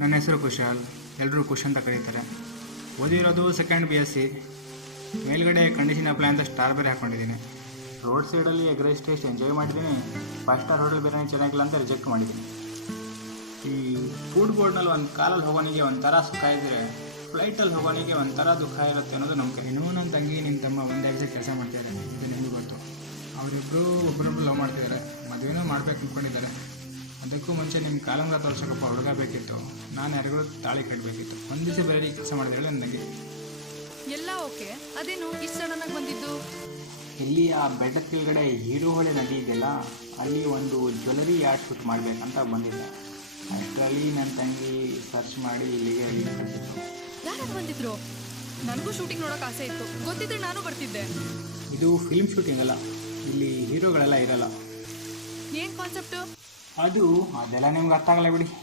ನನ್ನ ಹೆಸರು ಕುಶಾಲ್, ಎಲ್ಲರೂ ಕುಶ್ ಅಂತ ಕರೀತಾರೆ. ಓದಿರೋದು ಸೆಕೆಂಡ್ BSc. ಮೇಲ್ಗಡೆ ಕಂಡೀಷನ್ ಅಪ್ಲೈ ಅಂತ ಸ್ಟಾರ್ ಬೇರೆ ಹಾಕ್ಕೊಂಡಿದ್ದೀನಿ. ರೋಡ್ ಸೈಡಲ್ಲಿ ಎಗ್ ರೈಸ್ ಟೇಸ್ಟ್ ಎಂಜಾಯ್ ಮಾಡಿದ್ದೀನಿ. 5 ಸ್ಟಾರ್ ಹೋಟೆಲ್ ಬೇರೆ ಚೆನ್ನಾಗಿಲ್ಲ ಅಂತ ರಿಜೆಕ್ಟ್ ಮಾಡಿದ್ದೀನಿ. ಈ ಫುಡ್ ಕೋರ್ಟ್ನಲ್ಲಿ ಒಂದು ಕಾಲಲ್ಲಿ ಹೋಗೋನಿಗೆ ಒಂಥರ ಸುಖ ಇದ್ದರೆ ಫ್ಲೈಟಲ್ಲಿ ಹೋಗೋನಿಗೆ ಒಂಥರ ದುಃಖ ಇರುತ್ತೆ ಅನ್ನೋದು ನಂಬಿಕೆ. ಇನ್ನೂ ನನ್ನ ತಂಗಿ ನಿಮ್ಮ ತಮ್ಮ ಒಂದೇ ಆಫೀಸಾಗಿ ಕೆಲಸ ಮಾಡ್ತಿದ್ದಾರೆ, ಇದು ನಿಮಗೂ ಗೊತ್ತು. ಅವರಿಬ್ಬರು ಒಬ್ಬರೊಬ್ಬರು ಲವ್ ಮಾಡ್ತಿದ್ದಾರೆ, ಮದುವೆನೂ ಮಾಡ್ಬೇಕು ಅಂದ್ಕೊಂಡಿದ್ದಾರೆ. ಅದಕ್ಕೂ ಮುಂಚೆ ನಿಮ್ಮ ಕಾಲಂಗ ತೋರ್ಸೋಕಪ್ಪ ಹುಡುಗ ಬೇಕಿತ್ತು. ನಾನು ಯಾರಿಗೂ ತಾಳಿ ಕಟ್ಟಬೇಕಿತ್ತು. ಒಂದು ದಿವಸ ಬೇರೆ ಕೆಲಸ ಮಾಡಿದಾಳೆ ನನಗೆ. ಎಲ್ಲ ಓಕೆ, ಅದೇನು ಇಷ್ಟು ಸಡನ್ನಾಗಿ ಬಂದಿದ್ದು? ಇಲ್ಲಿ ಆ ಬೆಟ್ಟದ ಕೆಳಗಡೆ ಹೀರೋಹೊಳೆ ನದಿ ಇದೆಯಲ್ಲ, ಅಲ್ಲಿ ಒಂದು ಜ್ಯುವೆಲರಿ ಆರ್ಟ್ ಶೂಟ್ ಮಾಡಬೇಕಂತ ಬಂದಿದ್ದೆ. ಅಷ್ಟರಲ್ಲಿ ನನ್ನ ತಂಗಿ ಸರ್ಚ್ ಮಾಡಿ ಇಲ್ಲಿಗೆ ಕಳಿಸಿತ್ತು. ಯಾರು ಬಂದಿದ್ರು? ನನಗೂ ಶೂಟಿಂಗ್ ನೋಡೋಕೆ ಆಸೆ ಇತ್ತು, ಗೊತ್ತಿದ್ರೆ ನಾನು ಬರ್ತಿದ್ದೆ. ಇದು ಫಿಲ್ಮ್ ಶೂಟಿಂಗ್ ಅಲ್ಲ, ಇಲ್ಲಿ ಹೀರೋಗಳೆಲ್ಲ ಇರಲ್ಲ. ಏನು ಕಾನ್ಸೆಪ್ಟು? ಅದೆಲ್ಲ ನಿಮ್ಗೆ ಅರ್ಥ ಆಗಲ್ಲ ಬಿಡಿ.